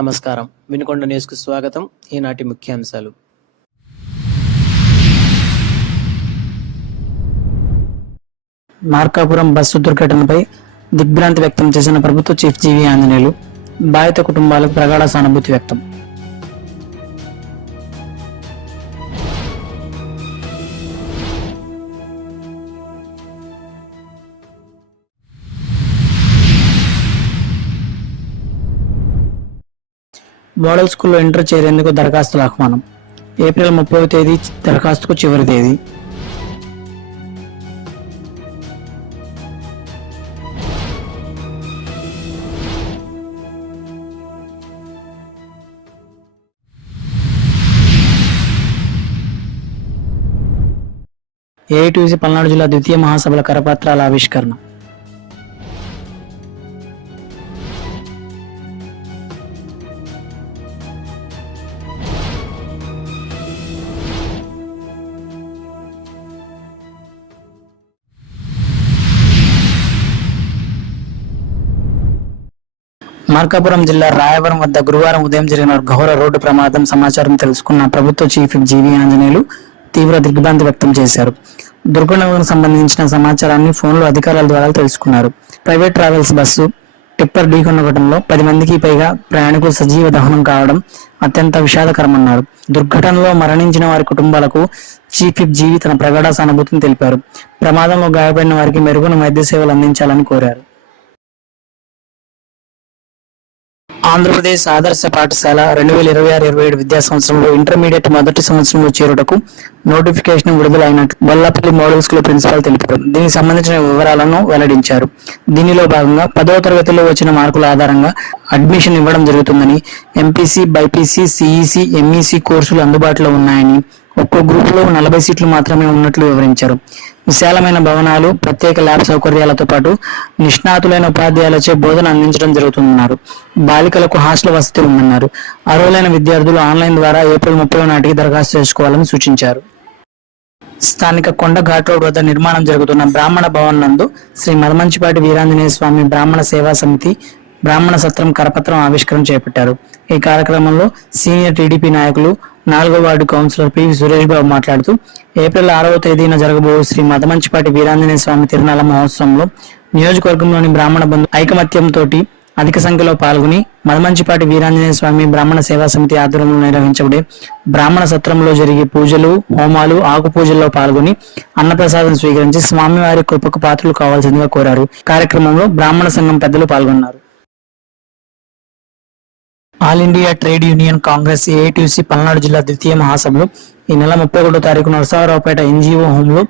నమస్కారం. వినుకొండ న్యూస్కు స్వాగతం. ఈనాటి ముఖ్యాంశాలు. మార్కాపురం బస్సు దుర్ఘటనపై దిగ్భ్రాంతి వ్యక్తం చేసిన ప్రభుత్వ చీఫ్ జీవీ ఆంజనేయులు. బాధిత కుటుంబాలకు ప్రగాఢ సానుభూతి వ్యక్తం. మోడల్ స్కూల్లో ఇంటర్ చేరేందుకు దరఖాస్తుల ఆహ్వానం. ఏప్రిల్ 30వ తేదీ దరఖాస్తుకు చివరి తేదీ. ఏఐటీయూసీ పల్నాడు జిల్లా ద్వితీయ మహాసభల కరపత్రాల ఆవిష్కరణ. మార్కాపురం జిల్లా రాయవరం వద్ద గురువారం ఉదయం జరిగిన ఘోర రోడ్డు ప్రమాదం సమాచారం తెలుసుకున్న ప్రభుత్వ చీఫ్ జీవీ ఆంజనేయులు తీవ్ర దిగ్భ్రాంతి వ్యక్తం చేశారు. దుర్ఘటనకు సంబంధించిన సమాచారాన్ని ఫోన్లో అధికారుల ద్వారా తెలుసుకున్నారు. ప్రైవేట్ ట్రావెల్స్ బస్సు టిప్పర్ ఢీకొన్న ఘటనలో 10 మందికి పైగా ప్రయాణికులు సజీవ దహనం కావడం అత్యంత విషాదకరమన్నారు. దుర్ఘటనలో మరణించిన వారి కుటుంబాలకు చీఫ్ జీవీ తన ప్రగాఢ సానుభూతిని తెలిపారు. ప్రమాదంలో గాయపడిన వారికి మెరుగైన వైద్య సేవలు అందించాలని కోరారు. ఆంధ్రప్రదేశ్ ఆదర్శ పాఠశాల 2026-27 విద్యా సంవత్సరంలో ఇంటర్మీడియట్ మొదటి సంవత్సరంలో చేరుటకు నోటిఫికేషన్ విడుదలైనట్లు బొల్లపల్లి మోడల్ స్కూల్ ప్రిన్సిపాల్ తెలిపారు. దీనికి సంబంధించిన వివరాలను వెల్లడించారు. దీనిలో భాగంగా 10వ తరగతిలో వచ్చిన మార్కుల ఆధారంగా అడ్మిషన్ ఇవ్వడం జరుగుతుందని, ఎంపీసీ, బైపీసీ, సిఈసీ, ఎంఈసీ కోర్సులు అందుబాటులో ఉన్నాయని, ఒక్కో గ్రూపులో 40 సీట్లు మాత్రమే ఉన్నట్లు వివరించారు. విశాలమైన భవనాలు, ప్రత్యేక ల్యాబ్ సౌకర్యాలతో పాటు నిష్ణాతులైన ఉపాధ్యాయులచే బోధన అందించడం జరుగుతుందన్నారు. బాలికలకు హాస్టల్ వసతి ఉందన్నారు. అర్హులైన విద్యార్థులు ఆన్లైన్ ద్వారా ఏప్రిల్ 30 నాటికి దరఖాస్తు చేసుకోవాలని సూచించారు. స్థానిక కొండ ఘాట్ రోడ్ వద్ద నిర్మాణం జరుగుతున్న బ్రాహ్మణ భవన్ నందు శ్రీ మదమంచిపాటి వీరాంజనేయ స్వామి బ్రాహ్మణ సేవా సమితి బ్రాహ్మణ సత్రం కరపత్రం ఆవిష్కరణ చేపట్టారు. ఈ కార్యక్రమంలో సీనియర్ టీడీపీ నాయకులు 4వ ward councillor PV Suresh Babu మాట్లాడుతూ, ఏప్రిల్ 6వ తేదీన జరగబోయే శ్రీ మదమంచిపాటి వీరాంజనేయ స్వామి తిరునాళ మహోత్సవంలో నియోజకవర్గంలోని బ్రాహ్మణ బంధు ఐకమత్యంతో అధిక సంఖ్యలో పాల్గొని మదమంచిపాటి వీరాంజనేయ స్వామి బ్రాహ్మణ సేవా సమితి ఆధ్వర్యంలో నిర్వహించబడే బ్రాహ్మణ సత్రంలో జరిగే పూజలు, హోమాలు, ఆకు పూజల్లో పాల్గొని అన్నప్రసాదం స్వీకరించి స్వామివారి కృపకు పాత్రలు కావాల్సిందిగా కోరారు. కార్యక్రమంలో బ్రాహ్మణ సంఘం పెద్దలు పాల్గొన్నారు. All India trade union Congress AITUC Palnadu జిల్లా ద్వితీయ మహాసభలు ఈ నెల 31వ తారీఖున నరసరావుపేట ఎన్జీఓ హోంలో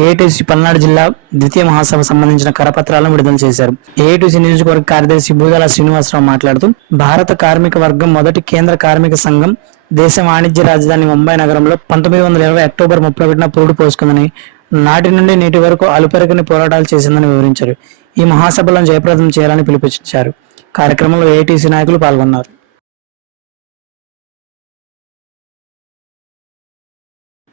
ఏఐటీయూసీ పల్నాడు జిల్లా ద్వితీయ మహాసభ సంబంధించిన కరపత్రాలను విడుదల చేశారు. ఏఐటీయూసీ నియోజకవర్గ కార్యదర్శి బూదల శ్రీనివాసరావు మాట్లాడుతూ, భారత కార్మిక వర్గం మొదటి కేంద్ర కార్మిక సంఘం దేశ వాణిజ్య రాజధాని ముంబై నగరంలో 1920 అక్టోబర్ 31న పురుడు పోసుకుందని, నాటి నుండి నేటి వరకు అలుపెరగని పోరాటాలు చేసిందని వివరించారు. ఈ మహాసభలను జయప్రదం చేయాలని పిలుపునిచ్చారు. కార్యక్రమంలో ఏఐటీయూసీ నాయకులు పాల్గొన్నారు.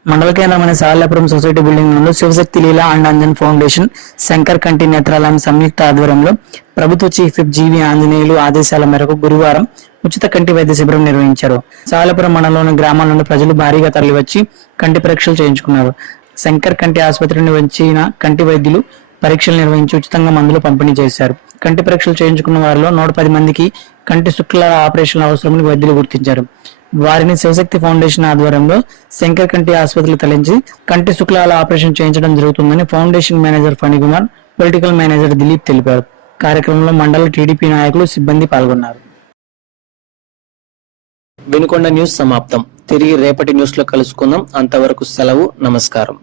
మండల కేంద్రమైన సాలాపురం సొసైటీ బిల్డింగ్ నందు శివశక్తి లీలా అండ్ అంజన్ ఫౌండేషన్, శంకర్ కంటి నేత్రాలయం సంయుక్త ఆధ్వర్యంలో ప్రభుత్వ చీఫ్ జీవీ ఆంజనేయులు ఆదేశాల మేరకు గురువారం ఉచిత కంటి వైద్య శిబిరం నిర్వహించారు. సాలాపురం మండలంలోని గ్రామాల నుండి ప్రజలు భారీగా తరలివచ్చి కంటి పరీక్షలు చేయించుకున్నారు. శంకర్ కంటి ఆసుపత్రిని వచ్చిన కంటి వైద్యులు పరీక్షలు నిర్వహించి ఉచితంగా మందులు పంపిణీ చేశారు. కంటి పరీక్షలు చేయించుకున్న వారిలో 110 మందికి కంటి శుక్లాల ఆపరేషన్ అవసరమని వైద్యులు గుర్తించారు. వారిని శివశక్తి ఫౌండేషన్ ఆధ్వర్యంలో శంకర్ కంటి ఆసుపత్రికి తరలించి కంటి శుక్లాల ఆపరేషన్ చేయించడం జరుగుతుందని foundation manager Phanikumar, political manager Dilip తెలిపారు. కార్యక్రమంలో మండల టీడీపీ నాయకులు, సిబ్బంది పాల్గొన్నారు. వినుకొండ న్యూస్ సమాప్తం. తిరిగి రేపటి న్యూస్ లో కలుసుకుందాం. అంతవరకు సెలవు. నమస్కారం.